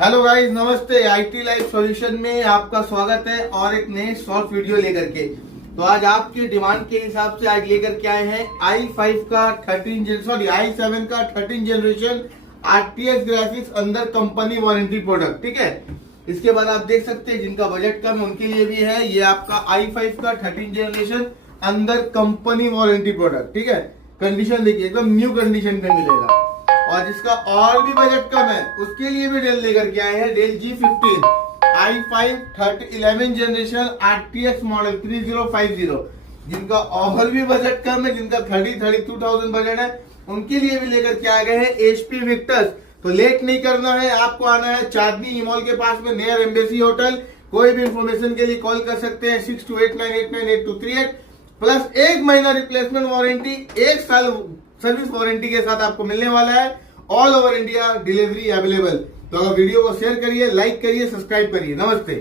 Hello guys, नमस्ते। IT life solution में आपका स्वागत है और एक नए शॉर्ट वीडियो लेकर के। तो आज आपकी डिमांड के हिसाब से आज लेकर के आए हैं i7 का 13 जनरेशन आरटीएक्स ग्राफिक्स अंदर कंपनी वारंटी प्रोडक्ट। ठीक है, इसके बाद आप देख सकते हैं जिनका बजट कम है उनके लिए भी है ये आपका i5 का 13 जनरेशन अंदर कंपनी वारंटी प्रोडक्ट। ठीक है, कंडीशन देखिए एकदम न्यू कंडीशन पे मिलेगा। और जिसका और भी बजट कम है उसके लिए भी डेल लेकर के आए हैं del G15 i5 11 generation RTX model 3050। जिनका और भी बजट कम है, जिनका 32,000 बजट है, उनके लिए भी लेकर के आ गए हैं HP विक्टर्स। तो लेट नहीं करना है, आपको आना है चांदनी ई मॉल के पास में नियर एम्बेसी होटल। कोई भी इंफॉर्मेशन के लिए कॉल कर सकते हैं 6289898238 प्लस 1 महीना रिप्लेसमेंट वारंटी, 1 साल सर्विस वारंटी के साथ आपको मिलने वाला है। All over India delivery available. तो अगर वीडियो को शेयर करिए, लाइक करिए, सब्सक्राइब करिए। नमस्ते।